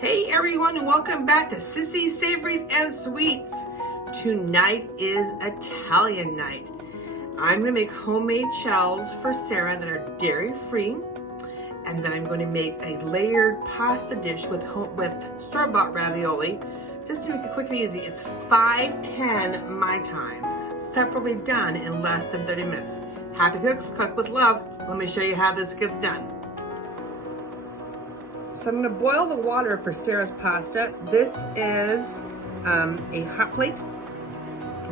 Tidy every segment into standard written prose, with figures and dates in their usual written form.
Hey everyone, and welcome back to Sissy's Savories and Sweets. Tonight is Italian night. I'm gonna make homemade shells for Sarah that are dairy-free, and then I'm going to make a layered pasta dish with store-bought ravioli, just to make it quick and easy. It's 5:10 my time, separately done in less than 30 minutes. Happy cooks, cook with love. Let me show you how this gets done. So I'm going to boil the water for Sarah's pasta. This is a hot plate.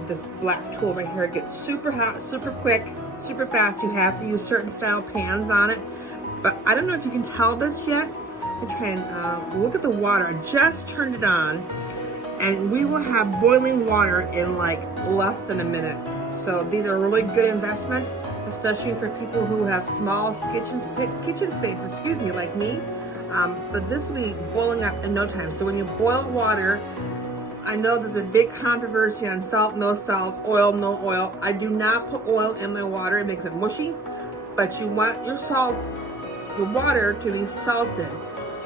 This black tool right here, it gets super hot, super quick, super fast. You have to use certain style pans on it. But I don't know if you can tell this yet. I'm trying to look at the water. I just turned it on, and we will have boiling water in like less than a minute. So these are a really good investment, especially for people who have small kitchen spaces, like me. But this will be boiling up in no time. So when you boil water, I know there's a big controversy on salt, no salt, oil, no oil. I do not put oil in my water. It makes it mushy. But you want your water to be salted.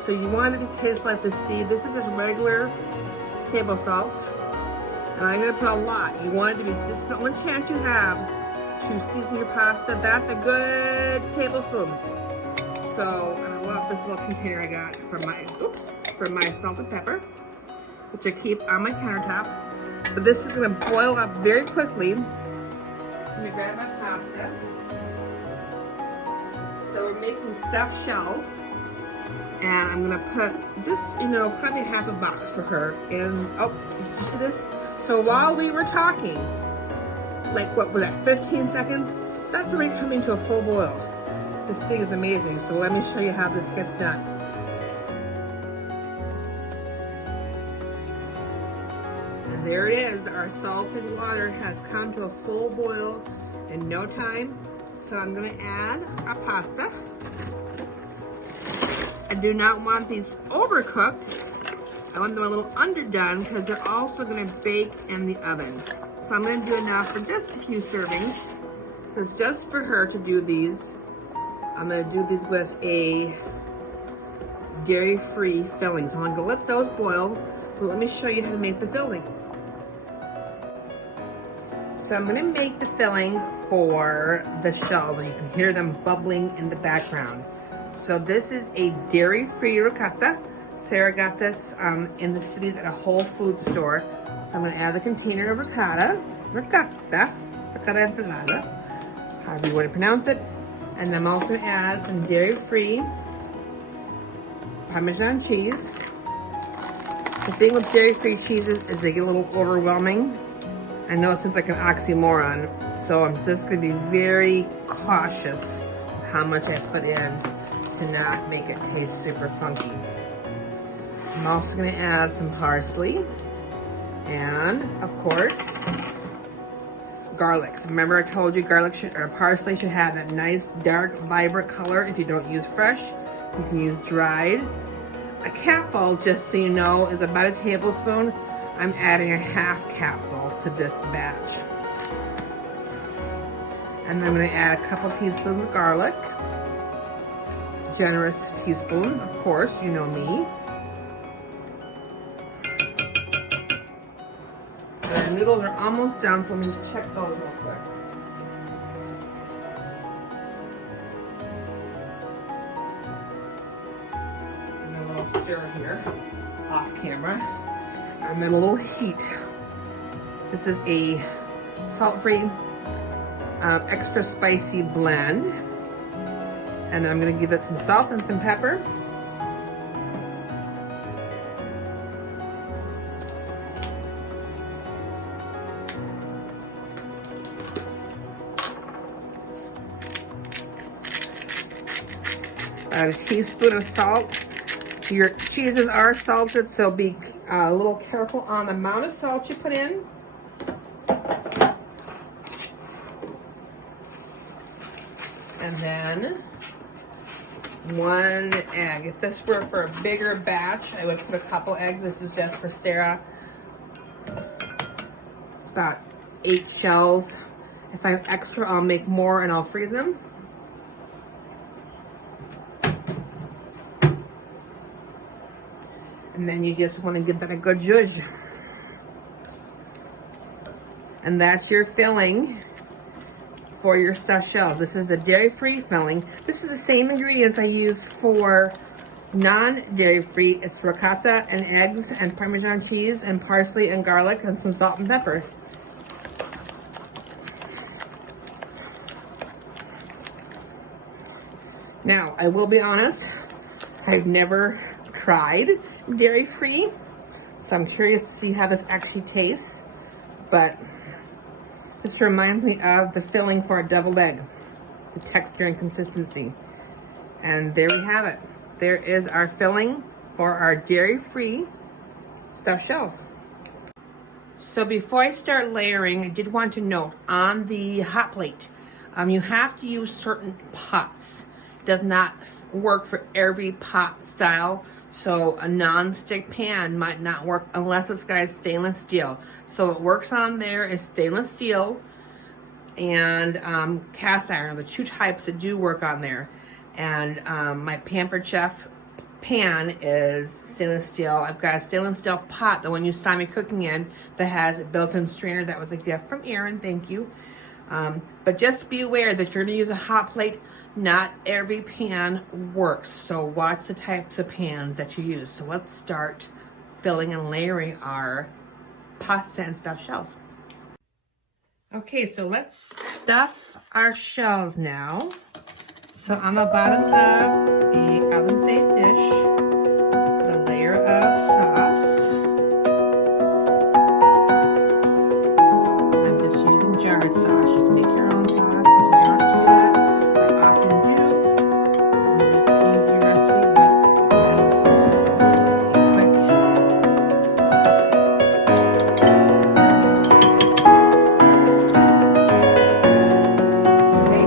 So you want it to taste like the sea. This is just regular table salt. And I'm going to put a lot. You want it to be, this is the only chance you have to season your pasta. That's a good tablespoon. So, and I love this little container I got from my salt and pepper, which I keep on my countertop. But this is gonna boil up very quickly. Let me grab my pasta. So we're making stuffed shells, and I'm gonna put just, probably half a box for her. And, oh, you see this? So while we were talking, like what was that, 15 seconds? That's already coming to a full boil. This thing is amazing, so let me show you how this gets done. And there it is, our salted water has come to a full boil in no time. So I'm gonna add our pasta. I do not want these overcooked. I want them a little underdone because they're also gonna bake in the oven. So I'm gonna do enough for just a few servings. So it's just for her to do these. I'm going to do these with a dairy-free filling. So I'm going to let those boil, but let me show you how to make the filling. So I'm going to make the filling for the shells, and you can hear them bubbling in the background. So this is a dairy-free ricotta. Sarah got this in the cities at a Whole Foods store. So I'm going to add the container of ricotta ensalada, however you want to pronounce it. And I'm also going to add some dairy-free Parmesan cheese. The thing with dairy-free cheeses is they get a little overwhelming. I know it seems like an oxymoron, so I'm just going to be very cautious with how much I put in to not make it taste super funky. I'm also going to add some parsley and, of course, garlic. So remember I told you parsley should have that nice dark vibrant color. If you don't use fresh, you can use dried. A capful, just so you know, is about a tablespoon. I'm adding a half capful to this batch. And then I'm going to add a couple teaspoons of garlic. Generous teaspoons, of course, you know me. The noodles are almost done, so let me check those real quick. And a little stir here, off camera. And then a little heat. This is a salt-free, extra spicy blend. And I'm going to give it some salt and some pepper. A teaspoon of salt. Your cheeses are salted, so be a little careful on the amount of salt you put in. And then 1 egg. If this were for a bigger batch, I would put a couple eggs. This is just for Sarah. It's about 8 shells. If I have extra, I'll make more and I'll freeze them. And then you just want to give that a good zhuzh. And that's your filling for your stuffed shells. This is the dairy-free filling. This is the same ingredients I use for non-dairy-free. It's ricotta and eggs and Parmesan cheese and parsley and garlic and some salt and pepper. Now, I will be honest, I've never tried dairy-free, so I'm curious to see how this actually tastes, but this reminds me of the filling for a deviled egg, the texture and consistency. And there we have it. There is our filling for our dairy-free stuffed shells. So before I start layering, I did want to note on the hot plate, you have to use certain pots. It does not work for every pot style. So a non-stick pan might not work unless it's got stainless steel. So what works on there is stainless steel and cast iron, the two types that do work on there. And my Pampered Chef pan is stainless steel. I've got a stainless steel pot, the one you saw me cooking in, that has a built-in strainer. That was a gift from Erin, thank you. But just be aware that you're gonna use a hot plate. Not every pan works, so watch the types of pans that you use. So let's start filling and layering our pasta and stuffed shells. Okay, so let's stuff our shells now. So on the bottom of the oven-safe dish, the layer of sauce. I'm just using jarred sauce. You can make your own sauce if you want to do that. I often do. It's an easy recipe, but this is a quick. Okay.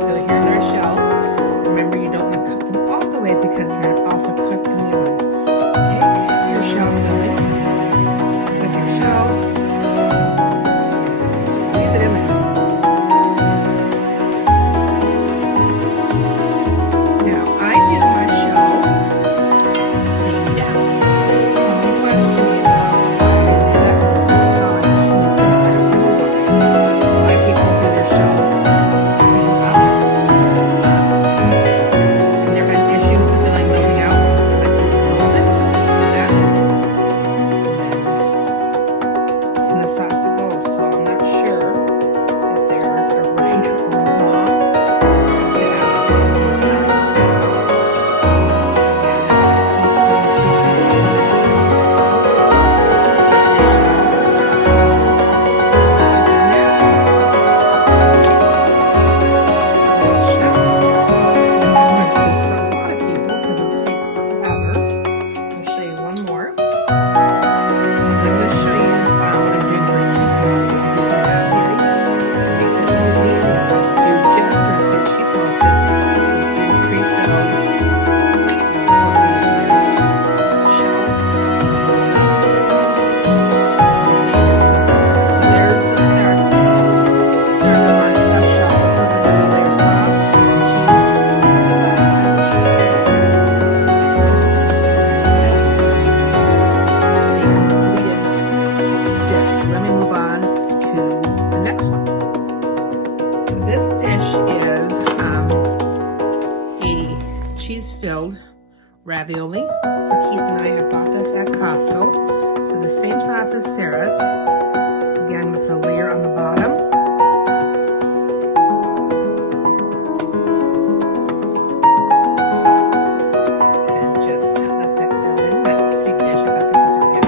So here's our shells. Remember, you don't want to cook them all the way because you're going to also cook in the oven. Take your shell filling with your shell, squeeze it in there. Now, I do my shells seam down. Someone questioned me about why people do their shells seam up. I never had issues with filling nothing out. I can close it like that. And the sauce it goes. So I'm not sure if there's a right or wrong to I'll show you one more. I'm going to show you how I'm doing for cheese. Let me move on to the next one. So this dish is a cheese-filled ravioli. So Keith and I have bought this at Costco. So the same sauce as Sarah's. Again, with the layer on the bottom. And just let that fill in. My big dish, I got this as a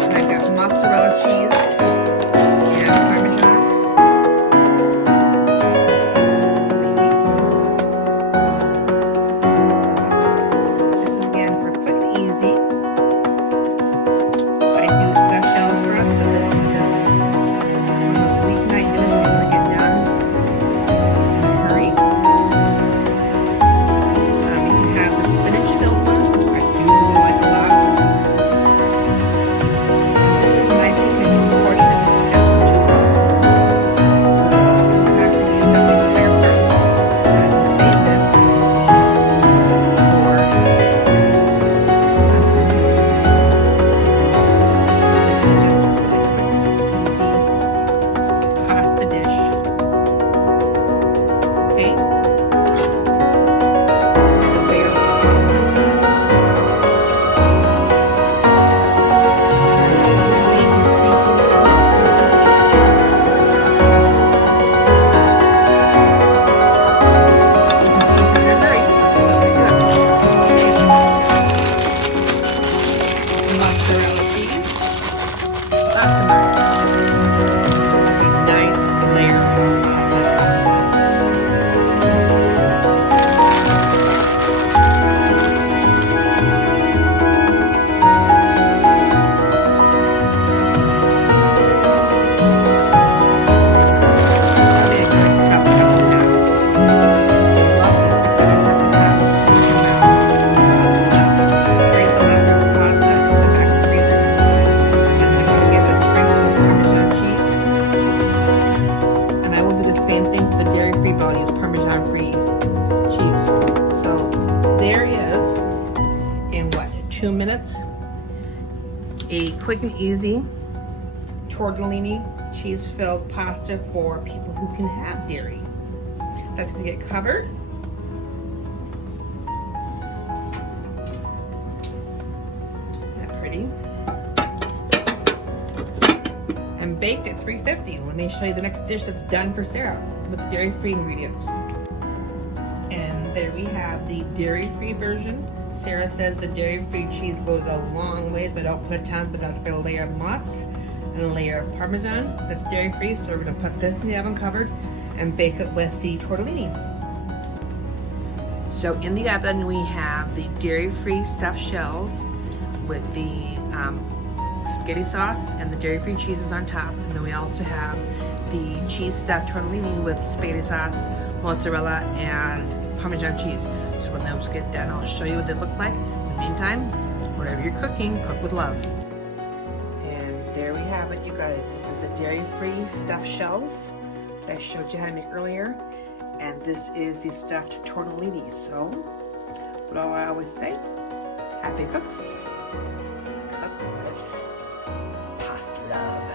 and I've got mozzarella cheese and Parmesan. This is again for quick and easy. I do stuffed shells for us. minutes. A quick and easy tortellini cheese-filled pasta for people who can have dairy. That's gonna get covered. Isn't that pretty? And baked at 350. Let me show you the next dish that's done for Sarah with dairy-free ingredients. And there we have the dairy-free version. Sarah says the dairy-free cheese goes a long way, so I don't put a ton, but that's got a layer of mozz and a layer of Parmesan that's dairy-free. So we're gonna put this in the oven covered and bake it with the tortellini. So in the oven we have the dairy-free stuffed shells with the spaghetti sauce and the dairy-free cheeses on top. And then we also have the cheese stuffed tortellini with spaghetti sauce, mozzarella, and Parmesan cheese. So when those get done, I'll show you what they look like. In the meantime, whatever you're cooking, cook with love. And there we have it, you guys. This is the dairy-free stuffed shells that I showed you how to make earlier. And this is the stuffed tortellini. So, what do I always say? Happy cooks. Cook with pasta love.